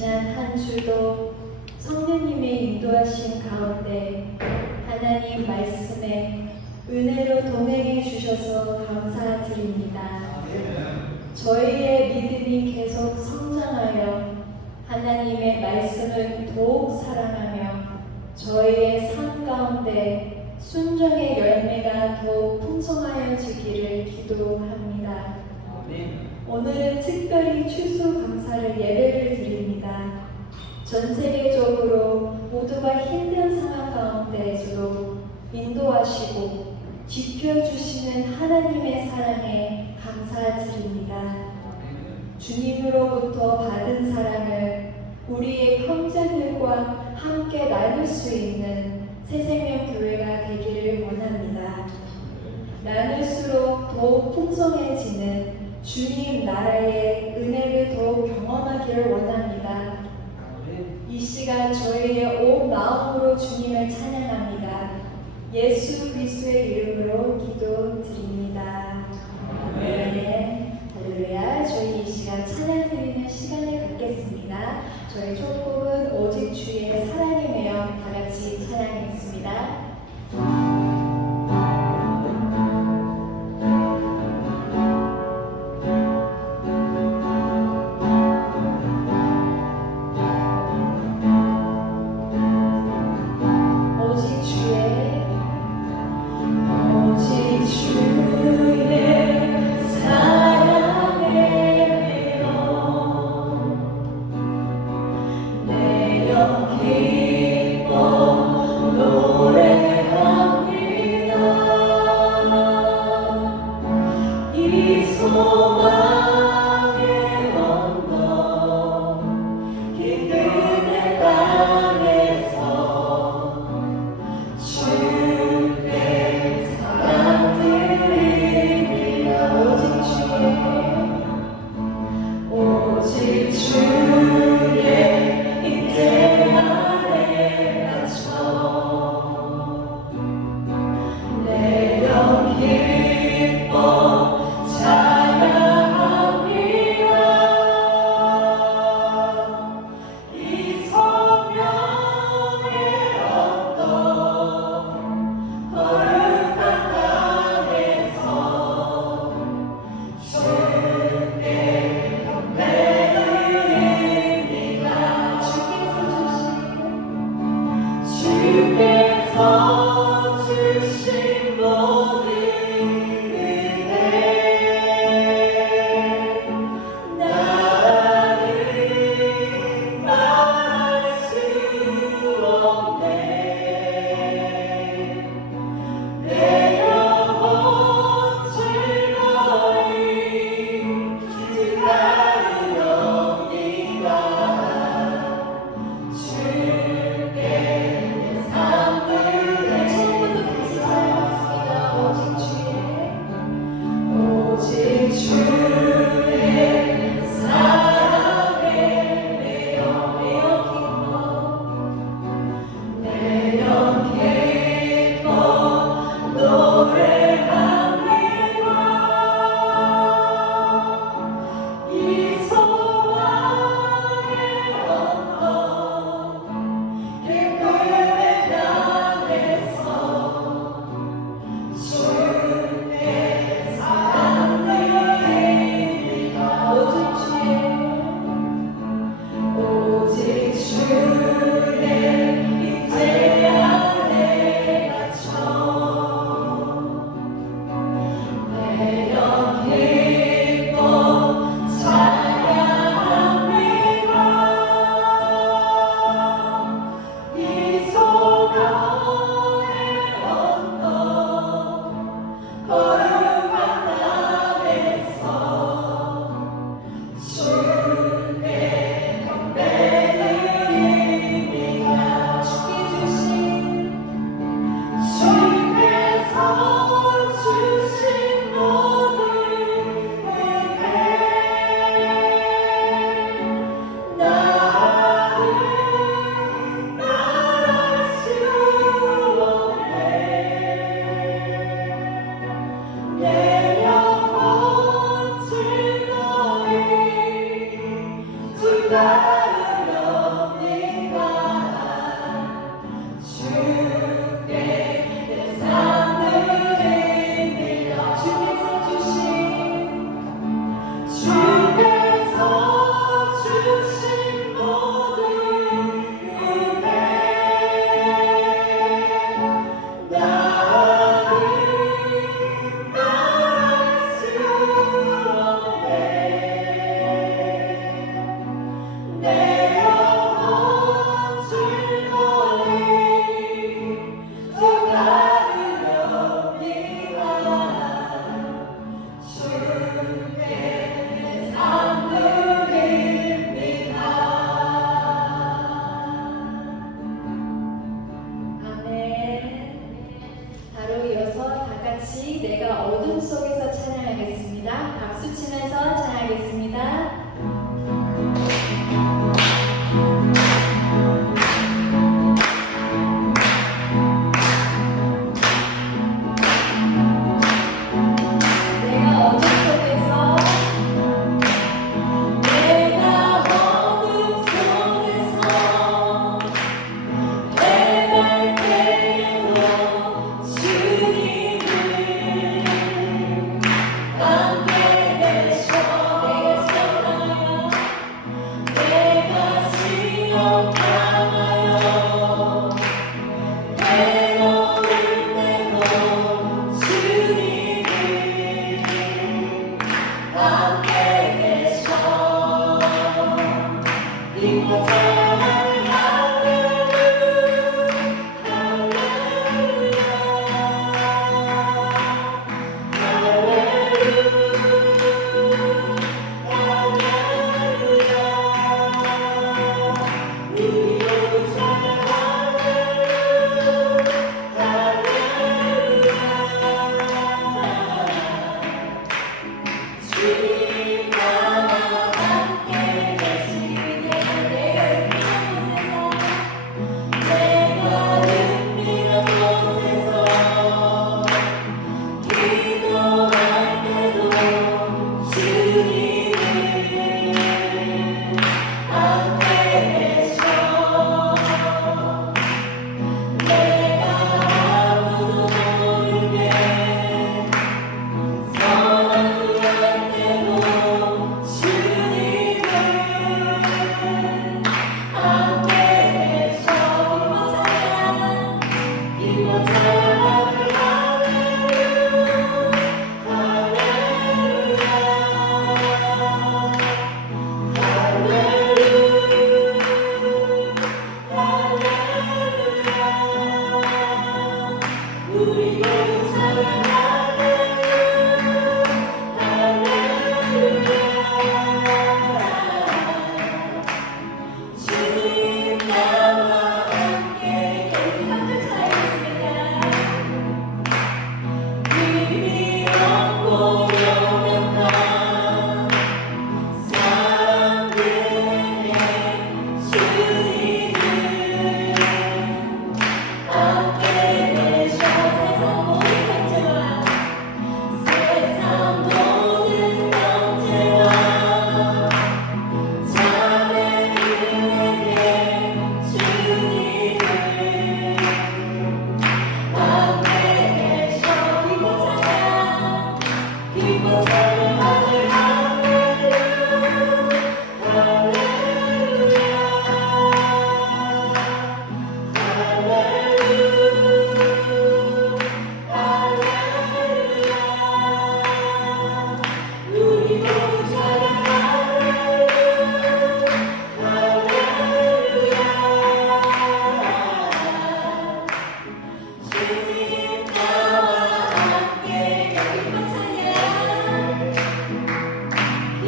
지난 한 주도 성령님의 인도하심 가운데 하나님 말씀에 은혜로 동행해 주셔서 감사드립니다. 저희의 믿음이 계속 성장하여 하나님의 말씀을 더욱 사랑하며 저희의 삶 가운데 순종의 열매가 더욱 풍성하여지기를 기도합니다. 오늘은 특별히 추수감사를 예배를 드립니다. 전 세계적으로 모두가 힘든 상황 가운데에서도 인도하시고 지켜주시는 하나님의 사랑에 감사드립니다. 주님으로부터 받은 사랑을 우리의 형제들과 함께 나눌 수 있는 새생명교회가 되기를 원합니다. 나눌수록 더욱 풍성해지는 주님 나라의 은혜를 더욱 경험하기를 원합니다. 이 시간 저희의 온 마음으로 주님을 찬양합니다. 예수 그리스도의 이름으로 기도드립니다. 아멘. 할렐루야. 저희 이 시간 찬양 드리는 시간을 갖겠습니다. 저희 첫 곡은 오직 주의 사랑의 매형 다 같이 찬양했습니다.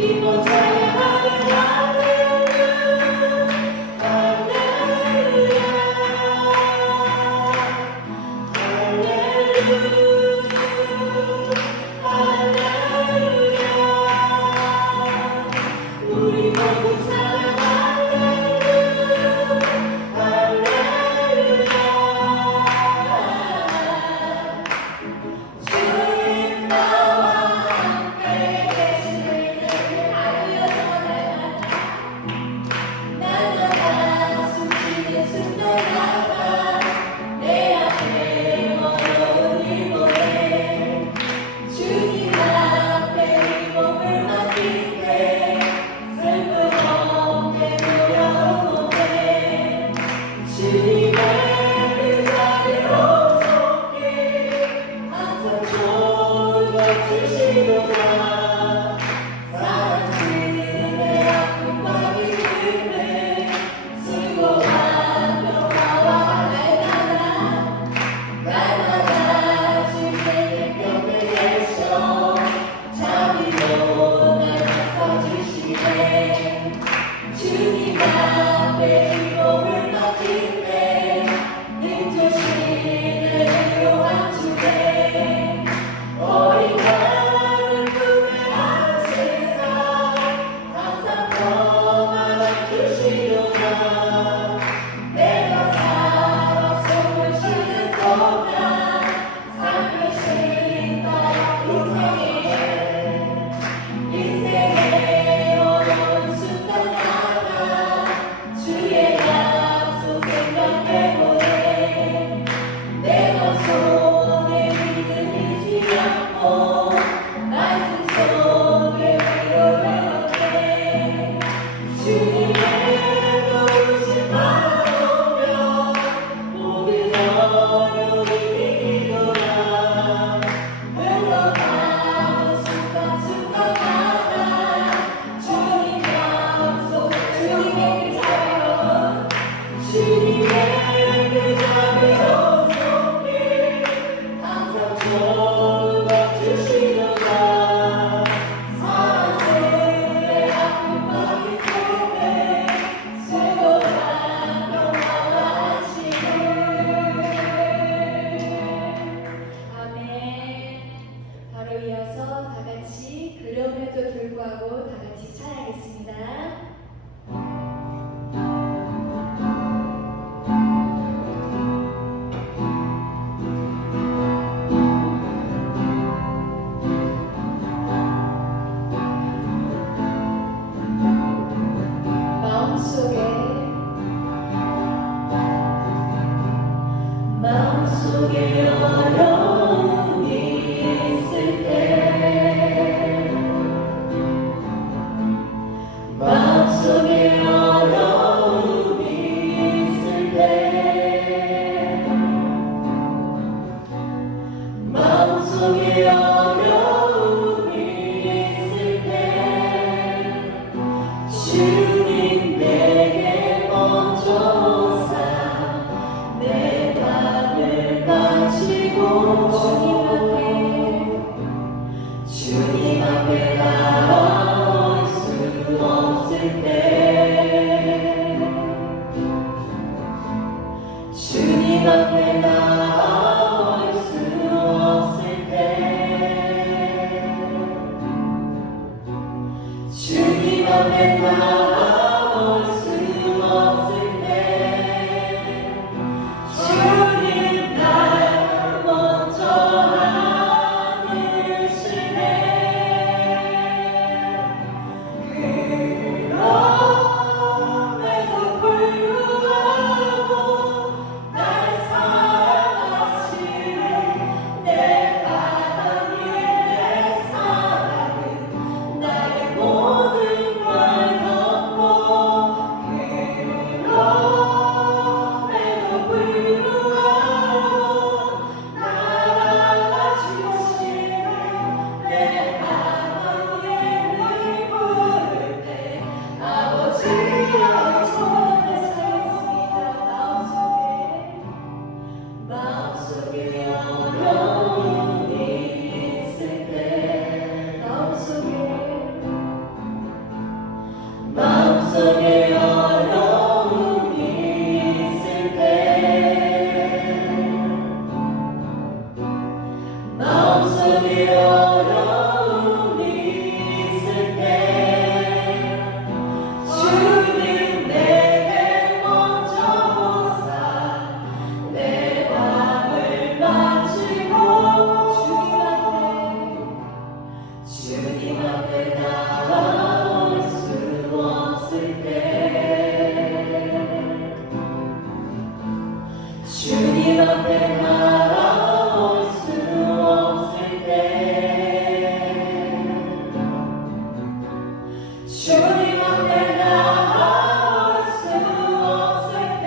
기뻐 찬양하는 할렐루야 할렐루야 할렐루야 우리 모두 찬양 할렐루야 할렐루야 주님 나와 함께 계시는 하루여서 날마다 숨쉬는 순간마다 내 앞에 어려운 일보에 주님 앞에 이 몸을 맡길 때 슬픔 없게 두려움 없게 주님의 그 자리로 속히 항상 좋은 것 주시도다 사랑스레 아픔과 기쁨을 수고와 평화와 날마다 주님의 곁에 계셔 자비로 날 지켜주시네 주님 앞에 이 몸을 맡길 때 힘주시네 위로한 주네 어린 나를 품에 안으시사 항상 평안을 주시도다 내가 살아 숨을 쉬는 동안 삶을 쉰다 인생의 어려운 순간마다 주의 약속 생각해보네 내 맘속에 믿음 잃지 않고 말씀 속에 위로를 얻네 주님의 도우심 바라보며 모든 어려움이 이기노라 흘러가는 순간순간마다 주님 약속 주님의 그 자비로 주님의 그 자비로 속히 항상 좋은 것 주시도다 사랑스레 아픔과 기쁨을 수고와 평화와 안식을 아멘. 바로 이어서 다 같이 그럼에도 불구하고 다 같이 찬양하겠습니다. 마음속에 어려움이 있을 때 마음속에 어려움이 있을 때 마음속에 어려움이 있을 때 주님 내게 먼저 오사 내 맘을 바치고 주님 앞에 나올 수 없을 때 주님 앞에 나올 수 없을 때 주님 앞에 나올 수 없을 때 주님 날 먼저 안으시네 그럼에도 불구하고 날 사랑하시네 내 하나님 내 사랑은 나의 모든 걸 덮고 마음속에 어려움이 있을 때 마음속에 어려움이 있을 때 주님 내게 먼저 오사 내 맘을 마치고 주님 앞에 나아올 수 없을 때 주님 앞에 나아올 수 없을 때 주님 앞에 나아올 수 없을 때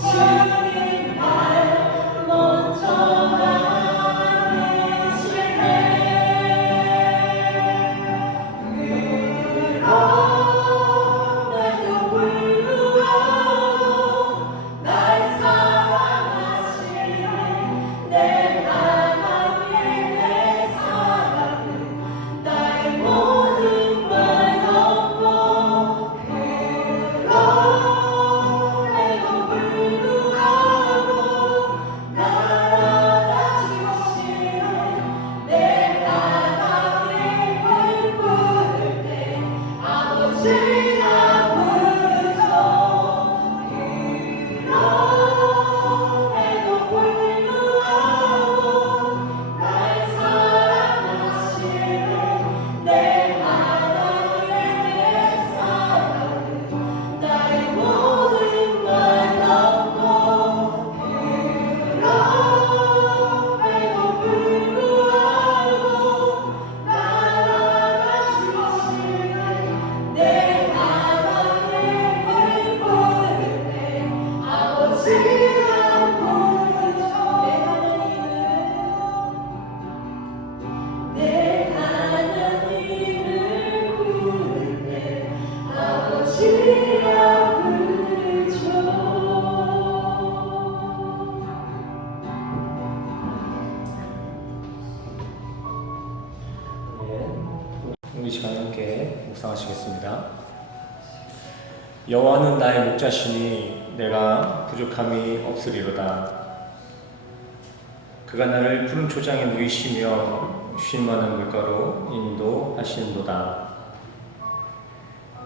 주님 날 먼저 하실 때 그럼에도 불구하고 날 사랑하시는 내 하나님 내 사랑은 나의 모든 걸 덮고 그럼에도 불구하고 날 안아주시는 내 하나님을 부를 때 아버지라 부르죠 그럼에도 불구하고 날 사랑하시는 내 하나님의 사랑은 나의 모든 걸 덮고 그럼에도 불구하고 날 안아주시는 내 하나님을 부를 때 아버지라 부르죠 내 하나님을 부를 때 아버지라 부르죠. 우리 시간 함께 묵상하시겠습니다. 여호와는 나의 목자시니 내가 부족함이 없으리로다. 그가 나를 푸른 초장에 누이시며 쉴 만한 물가로 인도하시는도다.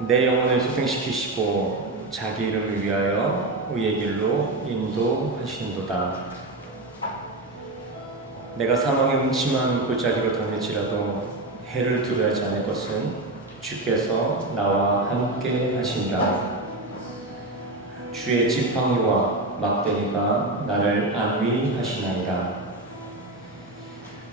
내 영혼을 소생시키시고 자기 이름을 위하여 의의 길로 인도하시는도다. 내가 사망의 음침한 골짜기로 다닐지라도 해를 두려워하지 않을 것은 주께서 나와 함께 하시니라. 주의 지팡이와 막대기가 나를 안위하시나이다.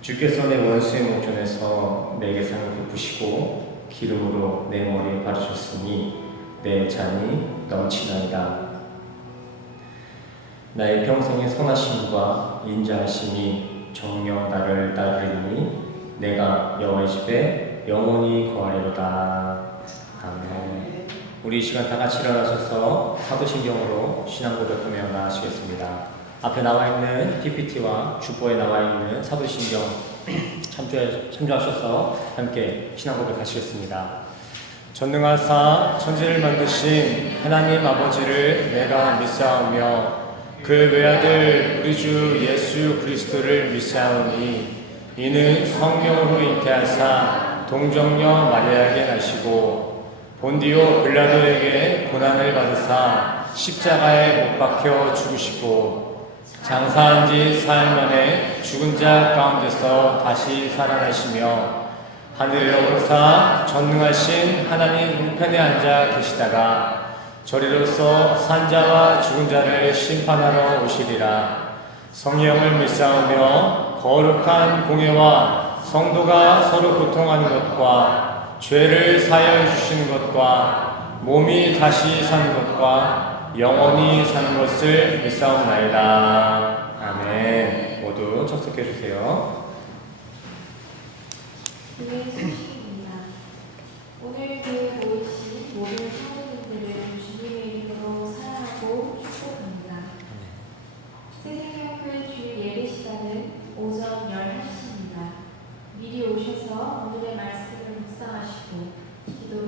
주께서 내 원수의 목전에서 내게 상을 베푸시고 기름으로 내 머리에 바르셨으니 내 잔이 넘치나이다. 나의 평생의 선하심과 인자하심이 정녕 나를 따르리니 내가 여호와의 집에 영원히 거하리로다. 아멘. 우리 이 시간 다 같이 일어나셔서 사도신경으로 신앙 고백하며 나아가시겠습니다. 앞에 나와 있는 PPT와 주보에 나와 있는 사도신경 참조하셔서 함께 신앙 고백하시겠습니다. 전능하사 천지를 만드신 하나님 아버지를 내가 믿사오며 그 외아들 우리 주 예수 그리스도를 믿사오니 이는 성령으로 잉태하사 동정녀 마리아에게 나시고 본디오 빌라도에게 고난을 받으사 십자가에 못 박혀 죽으시고 장사한 지 사흘 만에 죽은 자 가운데서 다시 살아나시며 하늘에 오르사 전능하신 하나님 우편에 앉아 계시다가 저리로서 산자와 죽은 자를 심판하러 오시리라. 성령을 믿사오며 거룩한 공예와 성도가 서로 교통하는 것과 죄를 사하여 주시는 것과 몸이 다시 사는 것과 영원히 사는 것을 믿사옵나이다. 아멘. 모두 접속해 주세요. 교회 소식입니다. 오늘 교회 모이신 모든 성도님들을 주님의 이름으로 사랑하고 축복합니다. 새생명교회 주일 예배 시간은 오전 11시입니다. 미리 오셔서 오늘의 말씀을 묵상하시고 기도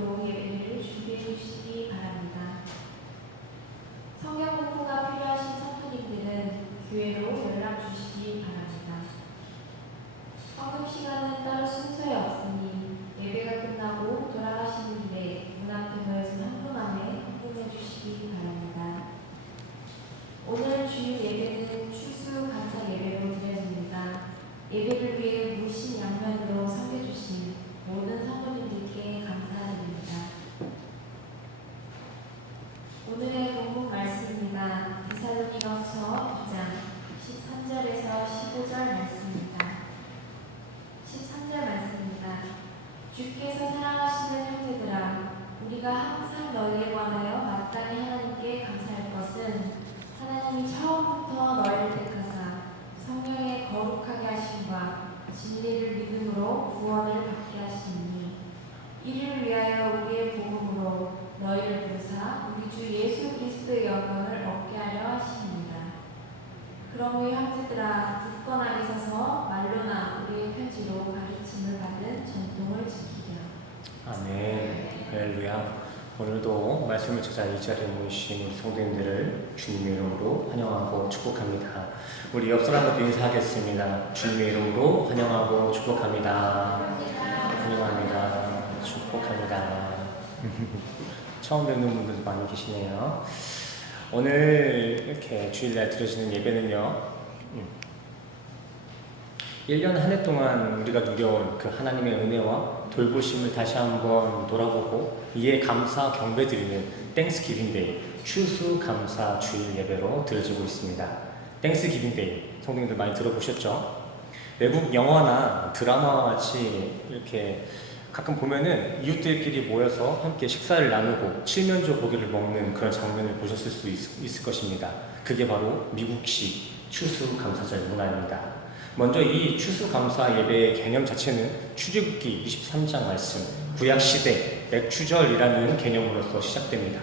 주께서 사랑하시는 형제들아, 우리가 항상 너희에 관하여 마땅히 하나님께 감사할 것은 하나님이 처음부터 너희를 택하사 성령의 거룩하게 하심과 진리를 믿음으로 구원을 받게 하시니 이를 위하여 우리의 복음으로 너희를 부르사 우리 주 예수 그리스도의 영광을 얻게 하려 하십니다. 그러므로 형제들아, 굳건하게 서서 말로나 우리의 편지로 가르침을 받은 전통을 지키려. 아멘. 할렐루야. 오늘도 말씀을 찾아 이 자리에 모이신 우리 성도님들을 주님의 이름으로 환영하고 축복합니다. 우리 옆 사람과도 인사하겠습니다. 주님의 이름으로 환영하고 축복합니다. 환영합니다. 축복합니다. 처음 뵙는 분들도 많이 계시네요. 오늘 이렇게 주일날 들으시는 예배는요, 1년 한 해 동안 우리가 누려온 그 하나님의 은혜와 돌보심을 다시 한번 돌아보고 이에 감사 경배드리는 땡스기빙데이 추수감사 주일 예배로 드려지고 있습니다. 땡스기빙데이 성도님들 많이 들어보셨죠? 외국 영화나 드라마와 같이 이렇게 가끔 보면은 이웃들끼리 모여서 함께 식사를 나누고 칠면조 고기를 먹는 그런 장면을 보셨을 수 있을 것입니다. 그게 바로 미국식 추수감사절 문화입니다. 먼저 이 추수감사 예배의 개념 자체는 출애굽기 23장 말씀 구약시대 맥추절이라는 개념으로서 시작됩니다.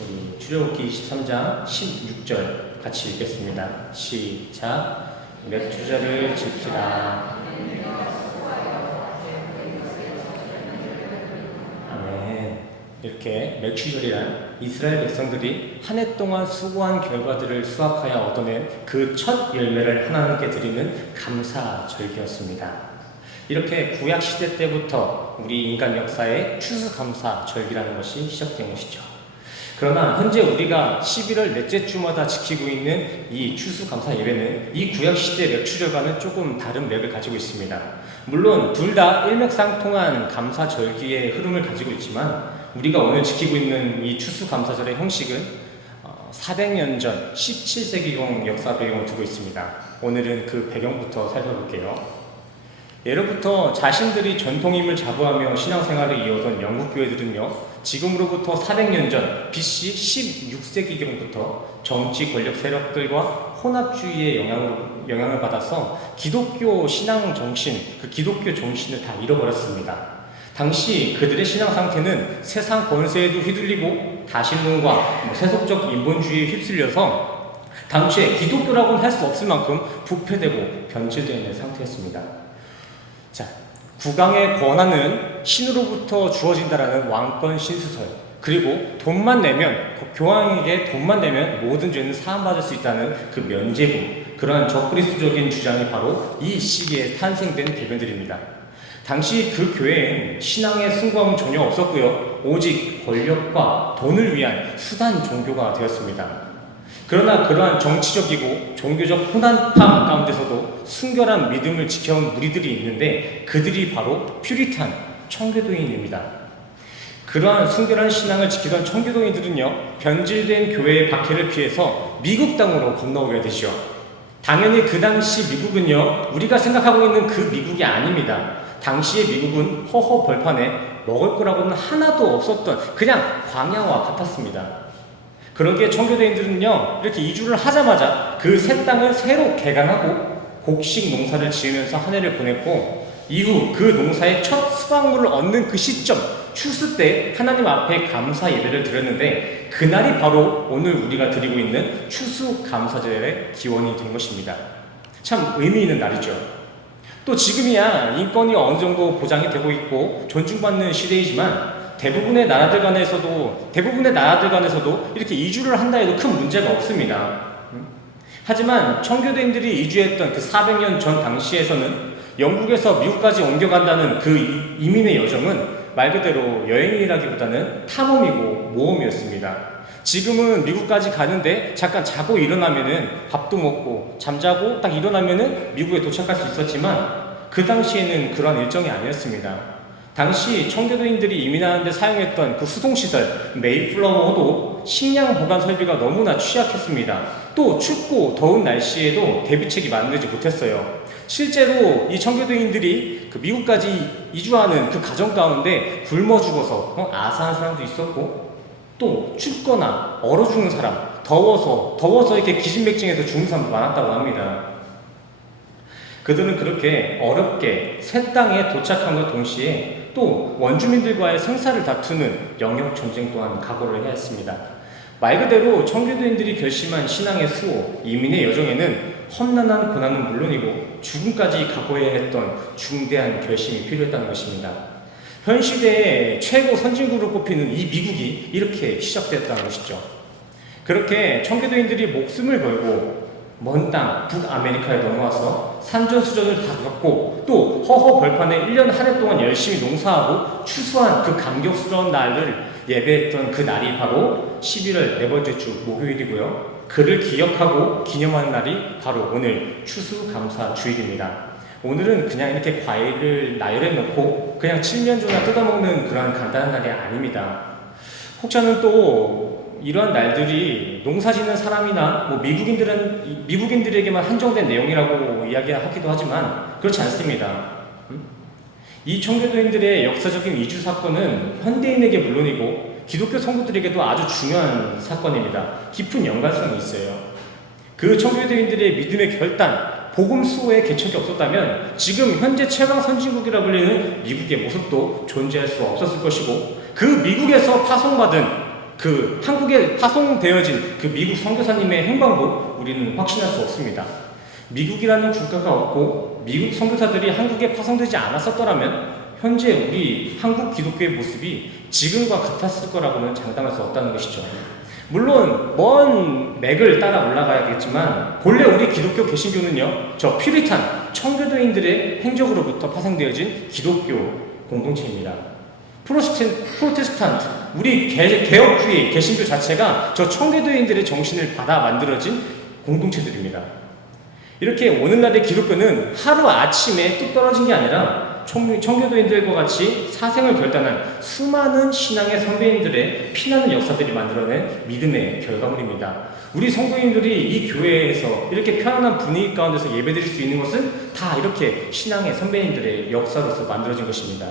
우리 출애굽기 23장 16절 같이 읽겠습니다. 시작. 맥추절을 지키라. 아멘. 이렇게 맥추절이란 이스라엘 백성들이 한 해 동안 수고한 결과들을 수확하여 얻어낸 그 첫 열매를 하나님께 드리는 감사절기였습니다. 이렇게 구약시대 때부터 우리 인간 역사의 추수감사절기라는 것이 시작된 것이죠. 그러나 현재 우리가 11월 넷째 주마다 지키고 있는 이 추수감사 예배는 이 구약시대 맥추절과는 조금 다른 맥을 가지고 있습니다. 물론 둘 다 일맥상통한 감사절기의 흐름을 가지고 있지만 우리가 오늘 지키고 있는 이 추수감사절의 형식은 400년 전 17세기경 역사 배경을 두고 있습니다. 오늘은 그 배경부터 살펴볼게요. 예로부터 자신들이 전통임을 자부하며 신앙생활을 이어오던 영국 교회들은요, 지금으로부터 400년 전 BC 16세기경부터 정치 권력 세력들과 혼합주의의 영향을 받아서 기독교 신앙 정신, 그 기독교 정신을 다 잃어버렸습니다. 당시 그들의 신앙 상태는 세상 권세에도 휘둘리고 다신론과 세속적 인본주의에 휩쓸려서 당시에 기독교라고는 할 수 없을 만큼 부패되고 변질되어 있는 상태였습니다. 자, 국왕의 권한은 신으로부터 주어진다라는 왕권 신수설, 그리고 돈만 내면, 교황에게 돈만 내면 모든 죄는 사함받을 수 있다는 그 면죄부, 그러한 적그리스도적인 주장이 바로 이 시기에 탄생된 대변들입니다. 당시 그 교회엔 신앙의 숭고함은 전혀 없었고요, 오직 권력과 돈을 위한 수단 종교가 되었습니다. 그러나 그러한 정치적이고 종교적 혼란함 가운데서도 순결한 믿음을 지켜온 무리들이 있는데 그들이 바로 퓨리탄 청교도인입니다. 그러한 순결한 신앙을 지키던 청교도인들은요, 변질된 교회의 박해를 피해서 미국 땅으로 건너오게 되죠. 당연히 그 당시 미국은요, 우리가 생각하고 있는 그 미국이 아닙니다. 당시의 미국은 허허 벌판에 먹을 거라고는 하나도 없었던 그냥 광야와 같았습니다. 그러기에 청교도인들은요, 이렇게 이주를 하자마자 그 새 땅을 새로 개간하고 곡식 농사를 지으면서 한 해를 보냈고, 이후 그 농사의 첫 수확물을 얻는 그 시점, 추수 때 하나님 앞에 감사 예배를 드렸는데 그날이 바로 오늘 우리가 드리고 있는 추수 감사절의 기원이 된 것입니다. 참 의미 있는 날이죠. 또 지금이야 인권이 어느 정도 보장이 되고 있고 존중받는 시대이지만 대부분의 나라들 간에서도 이렇게 이주를 한다 해도 큰 문제가 없습니다. 하지만 청교도인들이 이주했던 그 400년 전 당시에서는 영국에서 미국까지 옮겨간다는 그 이민의 여정은 말 그대로 여행이라기보다는 탐험이고 모험이었습니다. 지금은 미국까지 가는데 잠깐 자고 일어나면은 밥도 먹고 잠자고 딱 일어나면은 미국에 도착할 수 있었지만 그 당시에는 그런 일정이 아니었습니다. 당시 청교도인들이 이민하는데 사용했던 그 수송시설 메이플라워도 식량 보관 설비가 너무나 취약했습니다. 또 춥고 더운 날씨에도 대비책이 마련되지 못했어요. 실제로 이 청교도인들이 그 미국까지 이주하는 그 가정 가운데 굶어 죽어서 아사한 사람도 있었고, 또 춥거나 얼어 죽는 사람, 더워서 이렇게 기진맥진해서 죽는 사람도 많았다고 합니다. 그들은 그렇게 어렵게 새 땅에 도착함과 동시에 또 원주민들과의 생사를 다투는 영역 전쟁 또한 각오를 해야 했습니다. 말 그대로 청교도인들이 결심한 신앙의 수호, 이민의 여정에는 험난한 고난은 물론이고 죽음까지 각오해야 했던 중대한 결심이 필요했다는 것입니다. 현 시대의 최고 선진국으로 꼽히는 이 미국이 이렇게 시작됐다는 것이죠. 그렇게 청교도인들이 목숨을 걸고 먼 땅 북아메리카에 넘어와서 산전수전을 다 겪고 또 허허벌판에 1년 한 해 동안 열심히 농사하고 추수한 그 감격스러운 날을 예배했던 그 날이 바로 11월 네 번째 주 목요일이고요. 그를 기억하고 기념하는 날이 바로 오늘 추수감사주일입니다. 오늘은 그냥 이렇게 과일을 나열해 놓고 그냥 칠면조나 뜯어먹는 그런 간단한 날이 아닙니다. 혹자는 또 이러한 날들이 농사짓는 사람이나 뭐 미국인들에게만 한정된 내용이라고 이야기하기도 하지만 그렇지 않습니다. 이 청교도인들의 역사적인 이주 사건은 현대인에게 물론이고 기독교 성도들에게도 아주 중요한 사건입니다. 깊은 연관성이 있어요. 그 청교도인들의 믿음의 결단, 복음 수호의 개척이 없었다면 지금 현재 최강 선진국이라 불리는 미국의 모습도 존재할 수 없었을 것이고, 그 미국에서 파송받은 그 한국에 파송되어진 그 미국 선교사님의 행방도 우리는 확신할 수 없습니다. 미국이라는 국가가 없고 미국 선교사들이 한국에 파송되지 않았었더라면 현재 우리 한국 기독교의 모습이 지금과 같았을 거라고는 장담할 수 없다는 것이죠. 물론 먼 맥을 따라 올라가야겠지만 본래 우리 기독교 개신교는요, 저 퓨리탄 청교도인들의 행적으로부터 파생되어진 기독교 공동체입니다. 프로테스탄트, 우리 개혁주의 개신교 자체가 저 청교도인들의 정신을 받아 만들어진 공동체들입니다. 이렇게 오늘날의 기독교는 하루아침에 뚝 떨어진 게 아니라 청교도인들과 같이 사생을 결단한 수많은 신앙의 선배님들의 피나는 역사들이 만들어낸 믿음의 결과물입니다. 우리 성도님들이 이 교회에서 이렇게 편안한 분위기 가운데서 예배드릴 수 있는 것은 다 이렇게 신앙의 선배님들의 역사로서 만들어진 것입니다.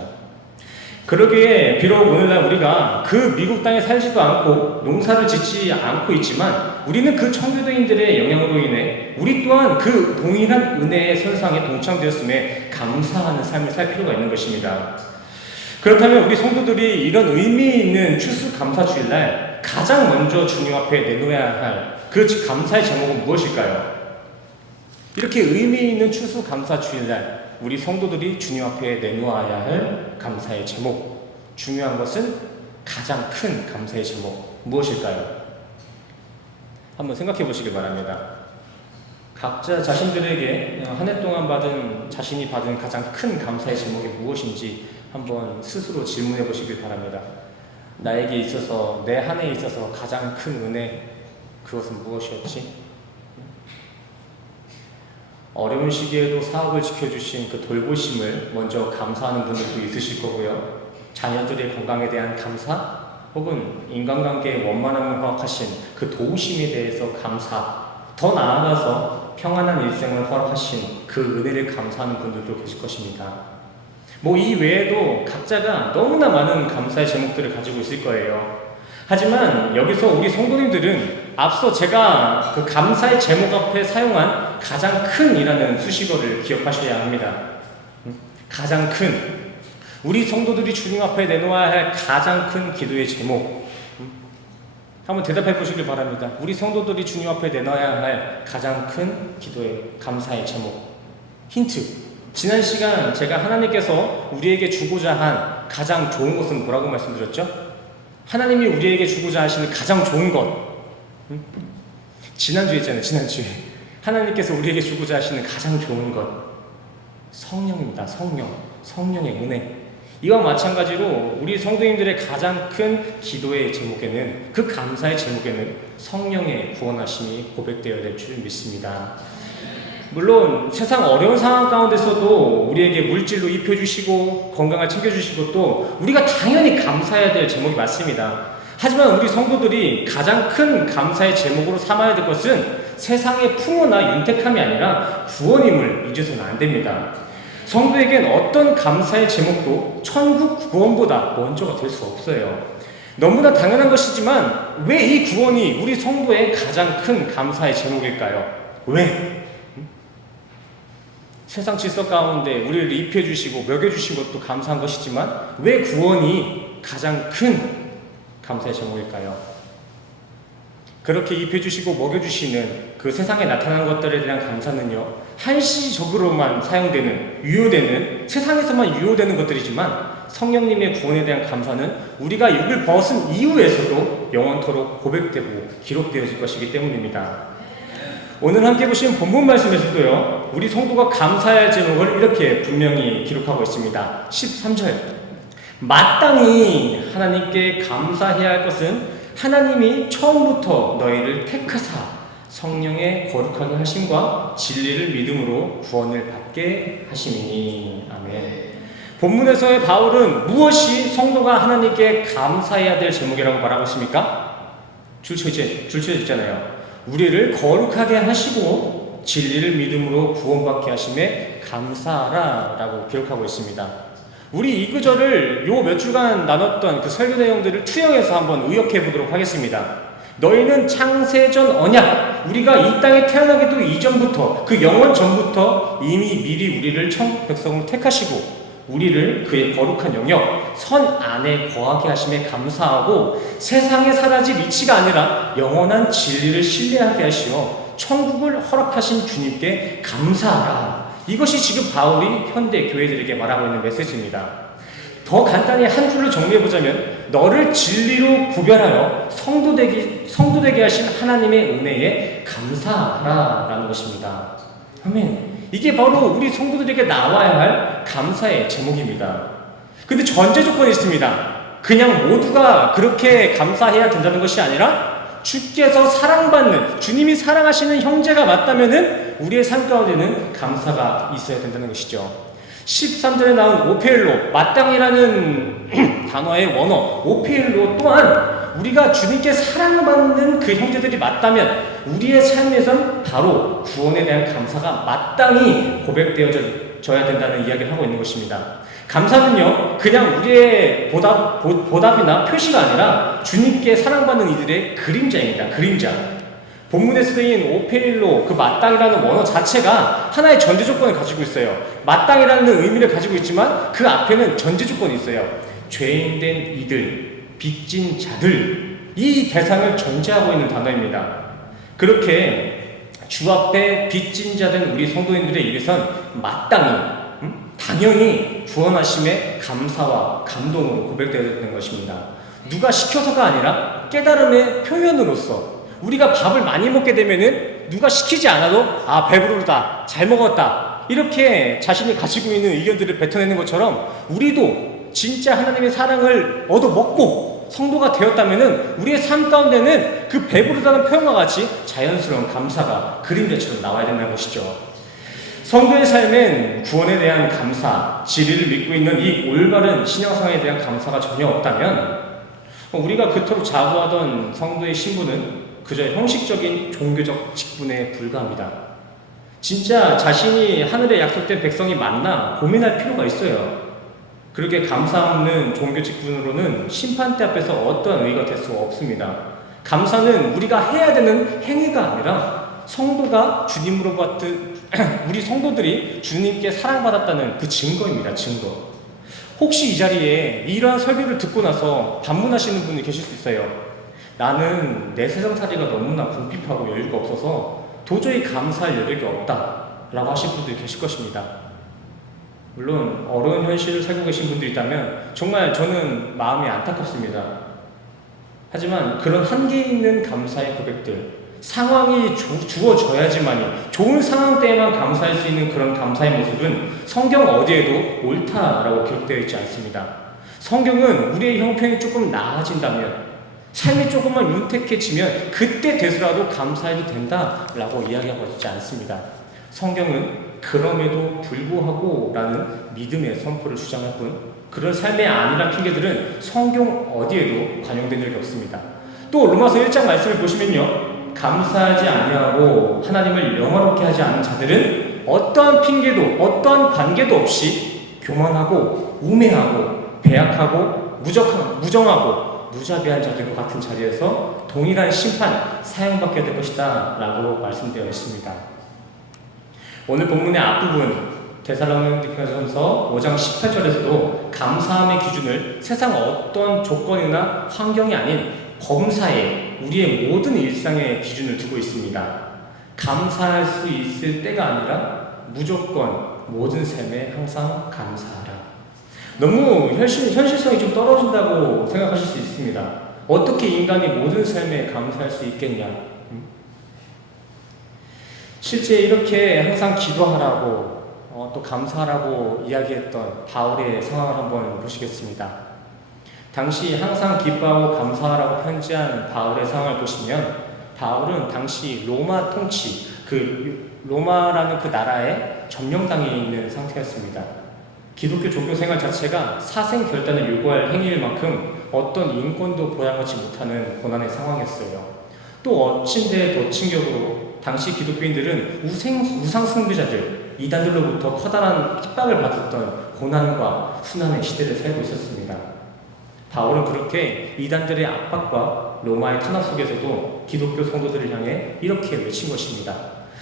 그러기에 비록 오늘날 우리가 그 미국 땅에 살지도 않고 농사를 짓지 않고 있지만 우리는 그 청교도인들의 영향으로 인해 우리 또한 그 동일한 은혜의 선상에 동참되었음에 감사하는 삶을 살 필요가 있는 것입니다. 그렇다면 우리 성도들이 이런 의미 있는 추수감사주일날 가장 먼저 주님 앞에 내놓아야 할 그 감사의 제목은 무엇일까요? 이렇게 의미 있는 추수감사주일날 우리 성도들이 주님 앞에 내놓아야 할 감사의 제목, 중요한 것은 가장 큰 감사의 제목 무엇일까요? 한번 생각해 보시기 바랍니다. 각자 자신들에게 한 해 동안 자신이 받은 가장 큰 감사의 제목이 무엇인지 한번 스스로 질문해 보시길 바랍니다. 나에게 있어서, 내 한 해에 있어서 가장 큰 은혜, 그것은 무엇이었지? 어려운 시기에도 사업을 지켜주신 그 돌보심을 먼저 감사하는 분들도 있으실 거고요. 자녀들의 건강에 대한 감사, 혹은 인간관계의 원만함을 허락하신 그 도우심에 대해서 감사, 더 나아가서 평안한 일생을 허락하신 그 은혜를 감사하는 분들도 계실 것입니다. 이 외에도 각자가 너무나 많은 감사의 제목들을 가지고 있을 거예요. 하지만 여기서 우리 성도님들은 앞서 제가 그 감사의 제목 앞에 사용한 가장 큰이라는 수식어를 기억하셔야 합니다. 가장 큰, 우리 성도들이 주님 앞에 내놓아야 할 가장 큰 기도의 제목, 한번 대답해 보시길 바랍니다. 우리 성도들이 주님 앞에 내놔야 할 가장 큰 기도의 감사의 제목. 힌트, 지난 시간 제가 하나님께서 우리에게 주고자 한 가장 좋은 것은 뭐라고 말씀드렸죠? 하나님이 우리에게 주고자 하시는 가장 좋은 것, 지난주에 있잖아요. 지난주에 하나님께서 우리에게 주고자 하시는 가장 좋은 것, 성령입니다. 성령의 은혜. 이와 마찬가지로 우리 성도님들의 가장 큰 기도의 제목에는, 그 감사의 제목에는 성령의 구원하심이 고백되어야 될 줄 믿습니다. 물론 세상 어려운 상황 가운데서도 우리에게 물질로 입혀주시고 건강을 챙겨주시고 또 우리가 당연히 감사해야 될 제목이 맞습니다. 하지만 우리 성도들이 가장 큰 감사의 제목으로 삼아야 될 것은 세상의 풍요나 윤택함이 아니라 구원임을 잊어서는 안 됩니다. 성도에겐 어떤 감사의 제목도 천국 구원보다 먼저가 될 수 없어요. 너무나 당연한 것이지만 왜 이 구원이 우리 성도의 가장 큰 감사의 제목일까요? 왜? 세상 질서 가운데 우리를 입혀주시고 먹여주신 것도 감사한 것이지만 왜 구원이 가장 큰 감사의 제목일까요? 그렇게 입혀주시고 먹여주시는 그 세상에 나타난 것들에 대한 감사는요, 한시적으로만 사용되는, 유효되는, 세상에서만 유효되는 것들이지만 성령님의 구원에 대한 감사는 우리가 육을 벗은 이후에서도 영원토록 고백되고 기록되어질 것이기 때문입니다. 오늘 함께 보신 본문 말씀에서도요, 우리 성도가 감사해야 할 제목을 이렇게 분명히 기록하고 있습니다. 13절, 마땅히 하나님께 감사해야 할 것은 하나님이 처음부터 너희를 택하사 성령의 거룩하게 하심과 진리를 믿음으로 구원을 받게 하심이니. 아멘. 본문에서의 바울은 무엇이 성도가 하나님께 감사해야 될 제목이라고 말하고 있습니까? 줄쳐져 있잖아요. 우리를 거룩하게 하시고 진리를 믿음으로 구원받게 하심에 감사하라 라고 기록하고 있습니다. 우리 이 구절을 요 몇 주간 나눴던 그 설교 내용들을 투영해서 한번 의역해 보도록 하겠습니다. 너희는 창세전 언약, 우리가 이 땅에 태어나기도 이전부터, 그 영원 전부터 이미 미리 우리를 천국 백성으로 택하시고 우리를 그의 거룩한 영역 선 안에 거하게 하심에 감사하고 세상에 사라질 이치가 아니라 영원한 진리를 신뢰하게 하시어 천국을 허락하신 주님께 감사하라. 이것이 지금 바울이 현대 교회들에게 말하고 있는 메시지입니다. 더 간단히 한 줄로 정리해보자면 너를 진리로 구별하여 성도되게 하신 하나님의 은혜에 감사하라 라는 것입니다. 아멘. 이게 바로 우리 성도들에게 나와야 할 감사의 제목입니다. 근데 전제 조건이 있습니다. 그냥 모두가 그렇게 감사해야 된다는 것이 아니라 주께서 사랑받는, 주님이 사랑하시는 형제가 맞다면은 우리의 삶 가운데는 감사가 있어야 된다는 것이죠. 13절에 나온 오페일로, 마땅이라는 단어의 원어 오페일로 또한 우리가 주님께 사랑받는 그 형제들이 맞다면 우리의 삶에선 바로 구원에 대한 감사가 마땅히 고백되어져야 된다는 이야기를 하고 있는 것입니다. 감사는요, 그냥 우리의 보답이나 표시가 아니라 주님께 사랑받는 이들의 그림자입니다. 그림자. 본문에 쓰인 오페일로, 그 마땅이라는 원어 자체가 하나의 전제 조건을 가지고 있어요. 마땅이라는 의미를 가지고 있지만 그 앞에는 전제 조건이 있어요. 죄인된 이들, 빚진 자들, 이 대상을 전제하고 있는 단어입니다. 그렇게 주 앞에 빚진 자된 우리 성도인들의 입에선 마땅히, 당연히 구원하심에 감사와 감동으로 고백되어야 되는 것입니다. 누가 시켜서가 아니라 깨달음의 표현으로서 우리가 밥을 많이 먹게 되면은 누가 시키지 않아도 배부르다, 잘 먹었다, 이렇게 자신이 가지고 있는 의견들을 뱉어내는 것처럼 우리도 진짜 하나님의 사랑을 얻어 먹고 성도가 되었다면은 우리의 삶 가운데는 그 배부르다는 표현과 같이 자연스러운 감사가 그림자처럼 나와야 된다는 것이죠. 성도의 삶엔 구원에 대한 감사, 진리를 믿고 있는 이 올바른 신앙생활에 대한 감사가 전혀 없다면 우리가 그토록 자부하던 성도의 신분은 그저 형식적인 종교적 직분에 불과합니다. 진짜 자신이 하늘에 약속된 백성이 맞나 고민할 필요가 있어요. 그렇게 감사 없는 종교 직분으로는 심판대 앞에서 어떠한 의의가 될 수가 없습니다. 감사는 우리가 해야 되는 행위가 아니라 성도가 주님으로부터 우리 성도들이 주님께 사랑받았다는 그 증거입니다. 증거. 혹시 이 자리에 이러한 설교를 듣고 나서 반문하시는 분이 계실 수 있어요. 나는 내 세상살이가 너무나 궁핍하고 여유가 없어서 도저히 감사할 여력이 없다라고 하신 분들이 계실 것입니다. 물론 어려운 현실을 살고 계신 분들이 있다면 정말 저는 마음이 안타깝습니다. 하지만 그런 한계 있는 감사의 고백들, 상황이 주어져야지만이, 좋은 상황 때에만 감사할 수 있는 그런 감사의 모습은 성경 어디에도 옳다라고 기록되어 있지 않습니다. 성경은 우리의 형편이 조금 나아진다면, 삶이 조금만 윤택해지면 그때 되서라도 감사해도 된다라고 이야기하고 있지 않습니다. 성경은 그럼에도 불구하고 라는 믿음의 선포를 주장할 뿐 그런 삶의 아니란 핑계들은 성경 어디에도 관용된 적이 없습니다. 또 로마서 1장 말씀을 보시면요, 감사하지 아니하고 하나님을 영화롭게 하지 않은 자들은 어떠한 핑계도 어떠한 관계도 없이 교만하고 우매하고 배약하고 무정하고 무자비한 자들과 같은 자리에서 동일한 심판 사형받게 될 것이다 라고 말씀되어 있습니다. 오늘 본문의 앞부분 데살로니가전서 5장 18절에서도 감사함의 기준을 세상 어떤 조건이나 환경이 아닌 범사에 우리의 모든 일상의 기준을 두고 있습니다. 감사할 수 있을 때가 아니라 무조건 모든 삶에 항상 감사하라. 너무 현실성이 좀 떨어진다고 생각하실 수 있습니다. 어떻게 인간이 모든 삶에 감사할 수 있겠냐? 실제 이렇게 항상 기도하라고 또 감사하라고 이야기했던 바울의 상황을 한번 보시겠습니다. 당시 항상 기뻐하고 감사하라고 편지한 바울의 상황을 보시면 바울은 당시 로마 통치, 로마라는 그 나라에 점령당해 있는 상태였습니다. 기독교 종교 생활 자체가 사생 결단을 요구할 행위일 만큼 어떤 인권도 보장하지 못하는 고난의 상황이었어요. 또 어친데 더 충격으로 당시 기독교인들은 우상 숭배자들, 이단들로부터 커다란 핍박을 받았던 고난과 순환의 시대를 살고 있었습니다. 바울은 그렇게 이단들의 압박과 로마의 탄압 속에서도 기독교 성도들을 향해 이렇게 외친 것입니다.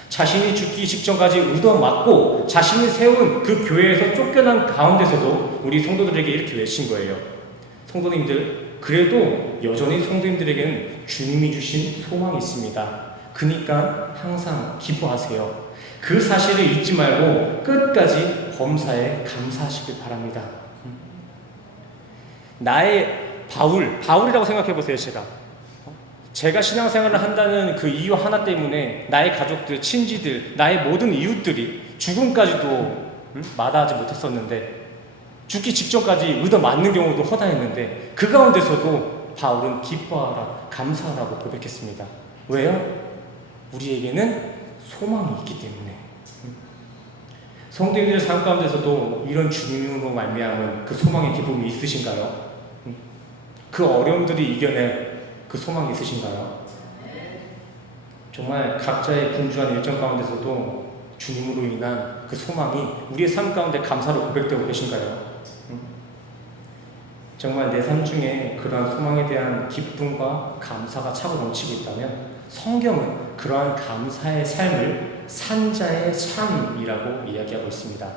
자신이 죽기 직전까지 얻어맞고 자신이 세운 그 교회에서 쫓겨난 가운데서도 우리 성도들에게 이렇게 외친 거예요. 성도님들, 그래도 여전히 성도님들에게는 주님이 주신 소망이 있습니다. 그러니까 항상 기뻐하세요. 그 사실을 잊지 말고 끝까지 범사에 감사하시길 바랍니다. 나의 바울이라고 생각해 보세요. 제가 신앙생활을 한다는 그 이유 하나 때문에 나의 가족들, 친지들, 나의 모든 이웃들이 죽음까지도 마다하지 못했었는데, 죽기 직전까지 얻어맞는 경우도 허다했는데, 그 가운데서도 바울은 기뻐하라, 감사하라고 고백했습니다. 왜요? 우리에게는 소망이 있기 때문에. 성도님들의 삶 가운데서도 이런 주님으로 말미암은 그 소망의 기쁨이 있으신가요? 그 어려움들이 이겨낼 그 소망이 있으신가요? 정말 각자의 분주한 일정 가운데서도 주님으로 인한 그 소망이 우리의 삶 가운데 감사로 고백되고 계신가요? 정말 내 삶 중에 그러한 소망에 대한 기쁨과 감사가 차고 넘치고 있다면 성경은 그러한 감사의 삶을 산자의 삶이라고 이야기하고 있습니다.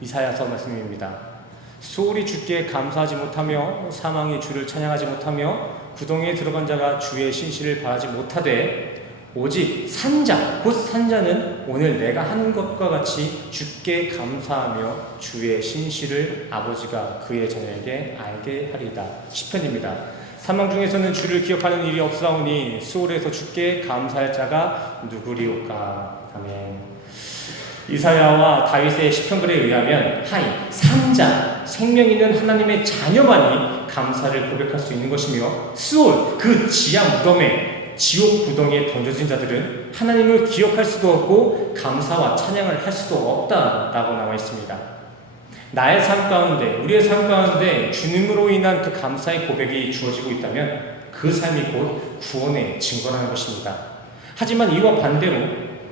이사야서 말씀입니다. 소홀히 주께 감사하지 못하며 사망의 주를 찬양하지 못하며 구덩이에 들어간 자가 주의 신실을 바라지 못하되 오직 산자, 곧 산자는 오늘 내가 하는 것과 같이 주께 감사하며 주의 신실을 아버지가 그의 자녀에게 알게 하리이다. 시편입니다. 사망 중에서는 주를 기억하는 일이 없사오니 수월에서 주께 감사할 자가 누구리오까. 아멘. 이사야와 다윗의 시편글에 의하면 산자, 생명 있는 하나님의 자녀만이 감사를 고백할 수 있는 것이며, 수월, 그 지하 무덤에 지옥 구덩이에 던져진 자들은 하나님을 기억할 수도 없고 감사와 찬양을 할 수도 없다라고 나와 있습니다. 나의 삶 가운데, 우리의 삶 가운데 주님으로 인한 그 감사의 고백이 주어지고 있다면 그 삶이 곧 구원의 증거라는 것입니다. 하지만 이와 반대로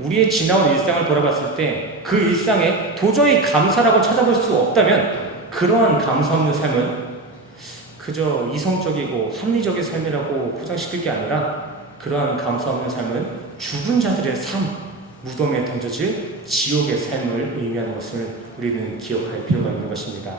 우리의 지나온 일상을 돌아봤을 때 그 일상에 도저히 감사라고 찾아볼 수 없다면 그러한 감사 없는 삶은 그저 이성적이고 합리적인 삶이라고 포장시킬 게 아니라 그러한 감사 없는 삶은 죽은 자들의 삶, 무덤에 던져질 지옥의 삶을 의미하는 것을 우리는 기억할 필요가 있는 것입니다.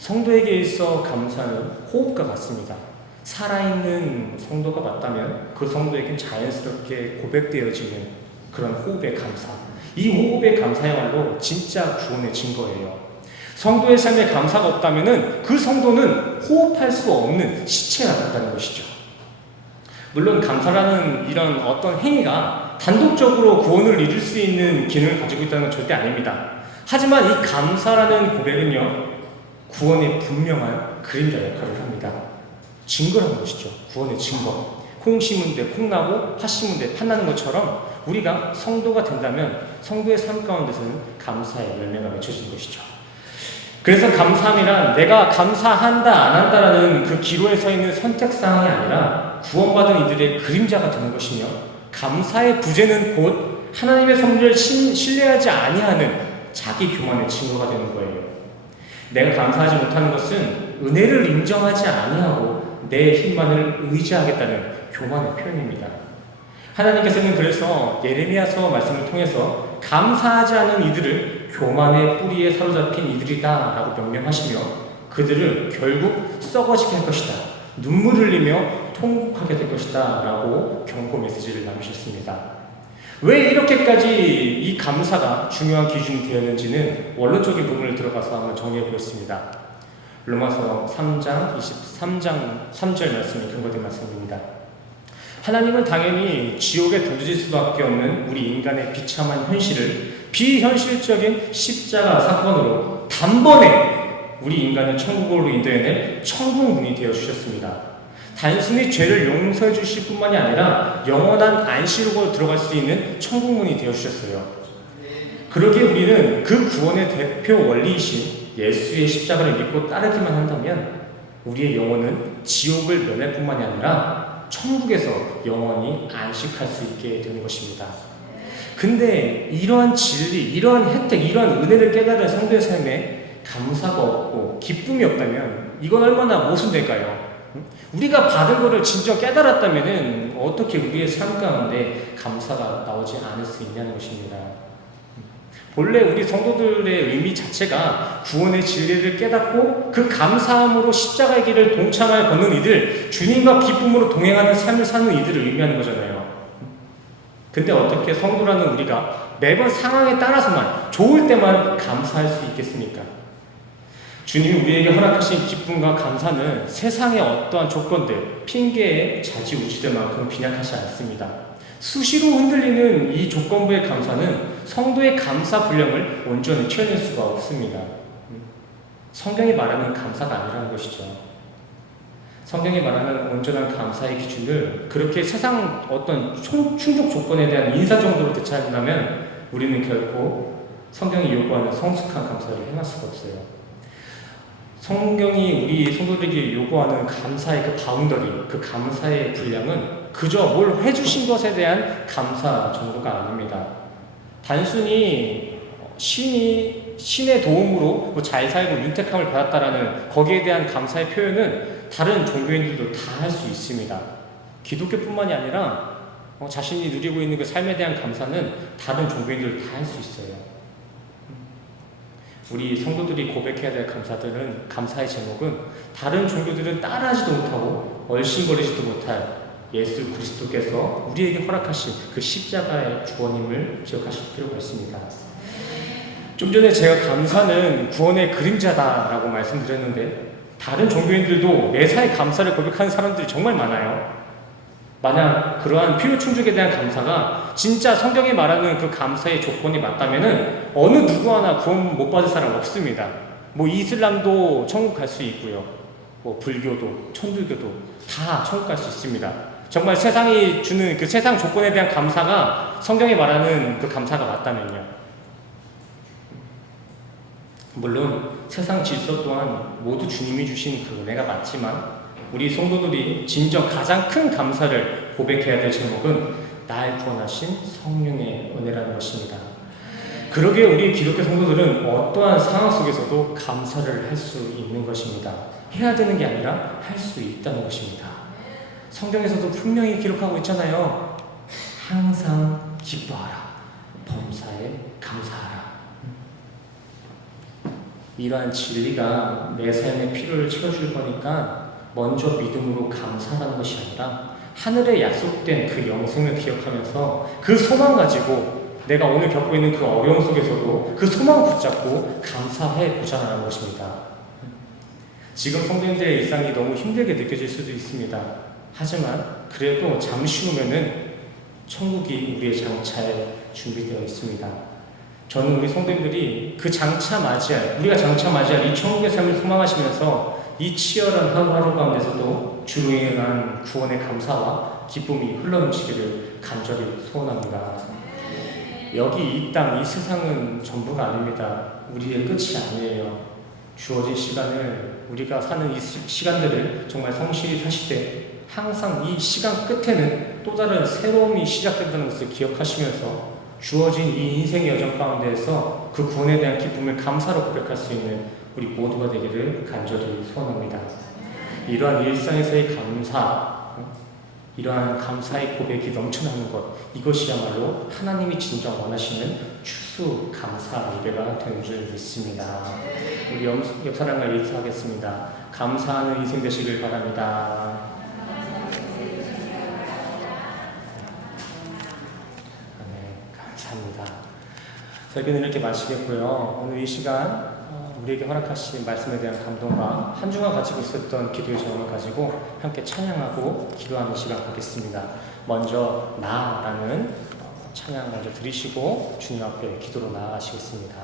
성도에게 있어 감사는 호흡과 같습니다. 살아있는 성도가 맞다면 그 성도에겐 자연스럽게 고백되어지는 그런 호흡의 감사, 이 호흡의 감사야말로 진짜 구원의 증거예요. 성도의 삶에 감사가 없다면 그 성도는 호흡할 수 없는 시체와 같다는 것이죠. 물론 감사라는 이런 어떤 행위가 단독적으로 구원을 이룰 수 있는 기능을 가지고 있다는 건 절대 아닙니다. 하지만 이 감사라는 고백은요, 구원의 분명한 그림자 역할을 합니다. 증거라는 것이죠. 구원의 증거. 콩 심은 데 콩 나고 팥 심은 데 팥 나는 것처럼 우리가 성도가 된다면 성도의 삶 가운데서는 감사의 열매가 맺혀지는 것이죠. 그래서 감사함이란 내가 감사한다 안 한다라는 그 기로에 서 있는 선택사항이 아니라 구원받은 이들의 그림자가 되는 것이며, 감사의 부재는 곧 하나님의 섭리를 신뢰하지 아니하는 자기 교만의 증거가 되는 거예요. 내가 감사하지 못하는 것은 은혜를 인정하지 아니하고 내 힘만을 의지하겠다는 교만의 표현입니다. 하나님께서는 그래서 예레미야서 말씀을 통해서 감사하지 않은 이들을 교만의 뿌리에 사로잡힌 이들이다 라고 명령하시며, 그들을 결국 썩어지게 할 것이다, 눈물을 흘리며 통곡하게 될 것이다 라고 경고 메시지를 남기셨습니다. 왜 이렇게까지 이 감사가 중요한 기준이 되었는지는 원론적인 부분을 들어가서 한번 정리해 보겠습니다. 로마서 3장 23장 3절 말씀이 근거된 말씀입니다. 하나님은 당연히 지옥에 던져질 수밖에 없는 우리 인간의 비참한 현실을 비현실적인 십자가 사건으로 단번에 우리 인간을 천국으로 인도해낼 천국문이 되어주셨습니다. 단순히 죄를 용서해 주실 뿐만이 아니라 영원한 안식으로 들어갈 수 있는 천국문이 되어주셨어요. 그러기에 우리는 그 구원의 대표 원리이신 예수의 십자가를 믿고 따르기만 한다면 우리의 영혼은 지옥을 면할 뿐만이 아니라 천국에서 영원히 안식할 수 있게 되는 것입니다. 근데 이러한 진리, 이러한 혜택, 이러한 은혜를 깨달은 성도의 삶에 감사가 없고 기쁨이 없다면 이건 얼마나 모순될까요? 우리가 받은 것을 진정 깨달았다면 어떻게 우리의 삶 가운데 감사가 나오지 않을 수 있냐는 것입니다. 본래 우리 성도들의 의미 자체가 구원의 진리를 깨닫고 그 감사함으로 십자가의 길을 동참하여 걷는 이들, 주님과 기쁨으로 동행하는 삶을 사는 이들을 의미하는 거잖아요. 근데 어떻게 성도라는 우리가 매번 상황에 따라서만, 좋을 때만 감사할 수 있겠습니까? 주님이 우리에게 허락하신 기쁨과 감사는 세상의 어떠한 조건들, 핑계에 좌지우지될 만큼 빈약하지 않습니다. 수시로 흔들리는 이 조건부의 감사는 성도의 감사 분량을 온전히 채워낼 수가 없습니다. 성경이 말하는 감사가 아니라는 것이죠. 성경이 말하는 온전한 감사의 기준을 그렇게 세상 어떤 충족 조건에 대한 인사 정도로 대체한다면 우리는 결코 성경이 요구하는 성숙한 감사를 행할 수가 없어요. 성경이 우리 성도들에게 요구하는 감사의 그 바운더리, 그 감사의 분량은 그저 뭘 해주신 것에 대한 감사 정도가 아닙니다. 단순히 신의 도움으로 잘 살고 윤택함을 받았다라는 거기에 대한 감사의 표현은 다른 종교인들도 다 할 수 있습니다. 기독교뿐만이 아니라 자신이 누리고 있는 그 삶에 대한 감사는 다른 종교인들도 다 할 수 있어요. 우리 성도들이 고백해야 될 감사들은, 감사의 제목은 다른 종교들은 따라하지도 못하고 얼씬거리지도 못할 예수 그리스도께서 우리에게 허락하신 그 십자가의 구원임을 기억하실 필요가 있습니다. 좀 전에 제가 감사는 구원의 그림자다라고 말씀드렸는데, 다른 종교인들도 매사에 감사를 고백하는 사람들이 정말 많아요. 만약 그러한 필요 충족에 대한 감사가 진짜 성경이 말하는 그 감사의 조건이 맞다면은 어느 누구 하나 구원 못 받을 사람 없습니다. 이슬람도 천국 갈 수 있고요. 불교도, 천주교도 다 천국 갈 수 있습니다. 정말 세상이 주는 그 세상 조건에 대한 감사가 성경이 말하는 그 감사가 맞다면요. 물론 세상 질서 또한 모두 주님이 주신 그 은혜가 맞지만 우리 성도들이 진정 가장 큰 감사를 고백해야 될 제목은 날 구원하신 성령의 은혜라는 것입니다. 그러기에 우리 기독교 성도들은 어떠한 상황 속에서도 감사를 할 수 있는 것입니다. 해야 되는 게 아니라 할 수 있다는 것입니다. 성경에서도 분명히 기록하고 있잖아요. 항상 기뻐하라, 범사에 감사하라. 이러한 진리가 내 삶의 필요를 채워줄 거니까 먼저 믿음으로 감사하는 것이 아니라 하늘에 약속된 그 영생을 기억하면서 그 소망 가지고 내가 오늘 겪고 있는 그 어려움 속에서도 그 소망 붙잡고 감사해 보자라는 것입니다. 지금 성도님들의 일상이 너무 힘들게 느껴질 수도 있습니다. 하지만 그래도 잠시 후면은 천국이 우리의 장차에 준비되어 있습니다. 저는 우리 성도님들이 그 우리가 장차 맞이할 이 천국의 삶을 소망하시면서 이 치열한 하루하루 가운데서도 주로 인한 구원의 감사와 기쁨이 흘러넘치기를 간절히 소원합니다. 여기 이 땅, 이 세상은 전부가 아닙니다. 우리의 끝이 아니에요. 주어진 시간을 우리가 사는 이 시간들을 정말 성실히 사시되 항상 이 시간 끝에는 또 다른 새로움이 시작된다는 것을 기억하시면서 주어진 이 인생의 여정 가운데에서 그 구원에 대한 기쁨을 감사로 고백할 수 있는 우리 모두가 되기를 간절히 소원합니다. 이러한 일상에서의 감사, 이러한 감사의 고백이 넘쳐나는 것, 이것이야말로 하나님이 진정 원하시는 추수 감사 예배가 되는 줄 믿습니다. 우리 옆 사람과 인사하겠습니다. 감사하는 인생 되시길 바랍니다. 감사합니다. 설교는 이렇게 마치겠고요. 오늘 이 시간 우리에게 허락하신 말씀에 대한 감동과 한 주간 가지고 있었던 기도의 제목을 가지고 함께 찬양하고 기도하는 시간 갖겠습니다. 먼저 나라는 찬양 먼저 들으시고 주님 앞에 기도로 나아가시겠습니다.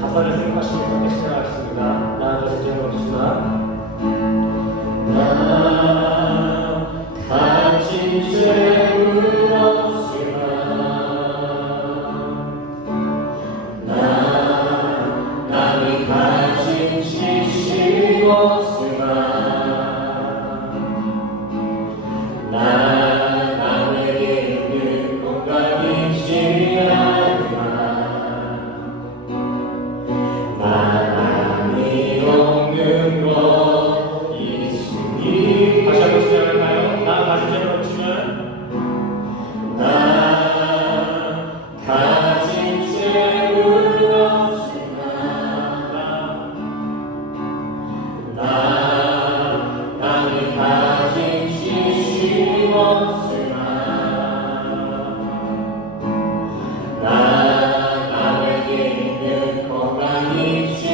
가사를 생각하시면서 함께 시작하겠습니다. 나는 전쟁 없으나 나 가진 죄는 없으나 나는 가진 지식 없으나 남에게 있는 건강이지 않으나 나만이 없는 것 있으니 다시 한번 시작할까요? 나 가진 죄는 없지만 나 가진 죄는 없으나 나는 가진 지식 없으나 남에게 있는 건강이 있지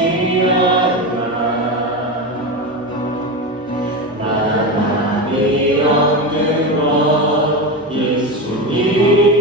않으나 나만이 없는 것 있으니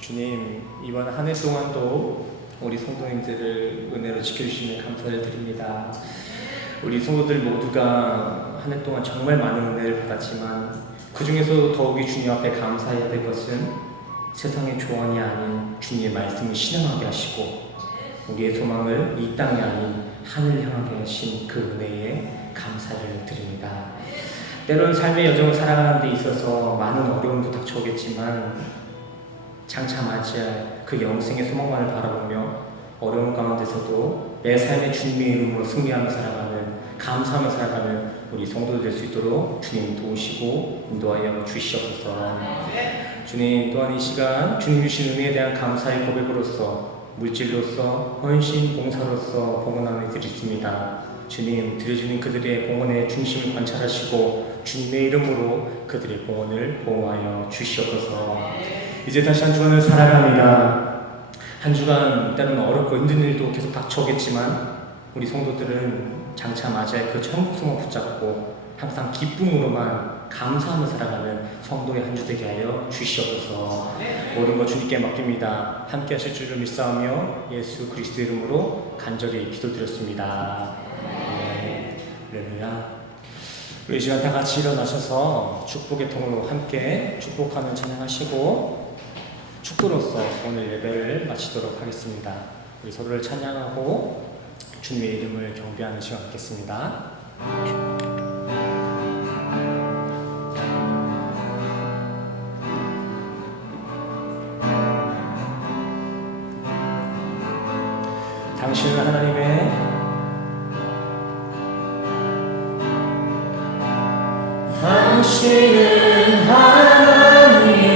주님, 이번 한 해 동안도 우리 성도님들을 은혜로 지켜주시면 감사를 드립니다. 우리 성도들 모두가 한 해 동안 정말 많은 은혜를 받았지만 그 중에서 더욱이 주님 앞에 감사해야 될 것은 세상의 조언이 아닌 주님의 말씀을 신앙하게 하시고 우리의 소망을 이 땅이 아닌 하늘 향하게 하신 그 은혜에 감사를 드립니다. 때로는 삶의 여정을 살아가는 데 있어서 많은 어려움도 닥쳐오겠지만 장차 맞이할 그 영생의 소망만을 바라보며 어려운 가운데서도 내 삶의 주님의 이름으로 승리하며 살아가는, 감사하며 살아가는 우리 성도들 될 수 있도록 주님 도우시고 인도하여 주시옵소서. 주님, 또한 이 시간 주님 주신 은혜에 대한 감사의 고백으로서 물질로서 헌신 봉사로서 봉헌함을 드리십니다. 주님, 드려지는 그들의 봉헌의 중심을 관찰하시고 주님의 이름으로 그들의 봉헌을 보호하여 주시옵소서. 이제 다시 한 주간을 살아갑니다. 한 주간 때로는 어렵고 힘든 일도 계속 닥쳐오겠지만 우리 성도들은 장차 맞이할 그 천국 소망 붙잡고 항상 기쁨으로만 감사하며 살아가는 성도의 한 주 되게 하여 주시옵소서. 모든 것 주님께 맡깁니다. 함께 하실 줄을 믿사오며 예수 그리스도 이름으로 간절히 기도드렸습니다. 할렐루야. 우리 이 시간 다 같이 일어나셔서 축복의 통으로 함께 축복하는 찬양하시고 축도로서 오늘 예배를 마치도록 하겠습니다. 우리 서로를 찬양하고 주님의 이름을 경배하는 시간 갖겠습니다. 당신은 하나님의 당신은 하나님의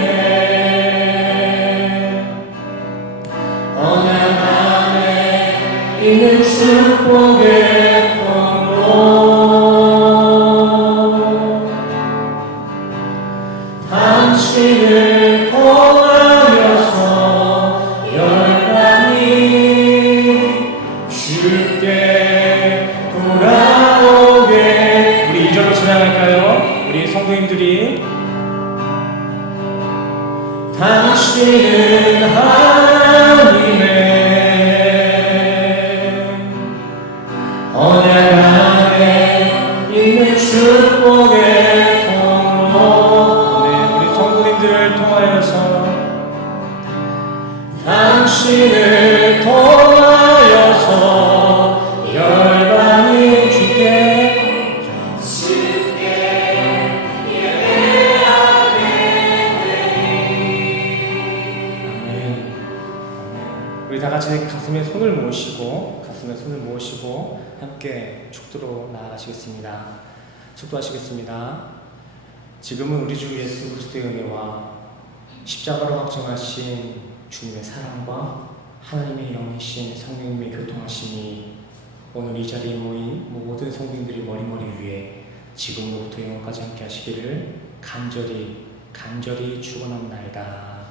언약 안에 있는 축복의 통로 당신을 통하여서 열방이 주께 돌아오게. 우리 2절로 찬양할까요? 우리 성도님들이 당신은 하나님의 언약 안에 있는 축복의 통로. 네, 우리 성도님들을 통하여서 당신을 통하여서 열방이 주께 우리 다 같이 가슴에 손을 모으시고 함께 축도로 나아가시겠습니다. 축도하시겠습니다. 지금은 우리 주 예수 그리스도의 은혜와 십자가로 확정하신 주님의 사랑과 하나님의 영이신 성령님의 교통하심이 오늘 이 자리에 모인 모든 성도님들이 머리머리 위에 지금부터 영원까지 함께 하시기를 간절히 축원합니다.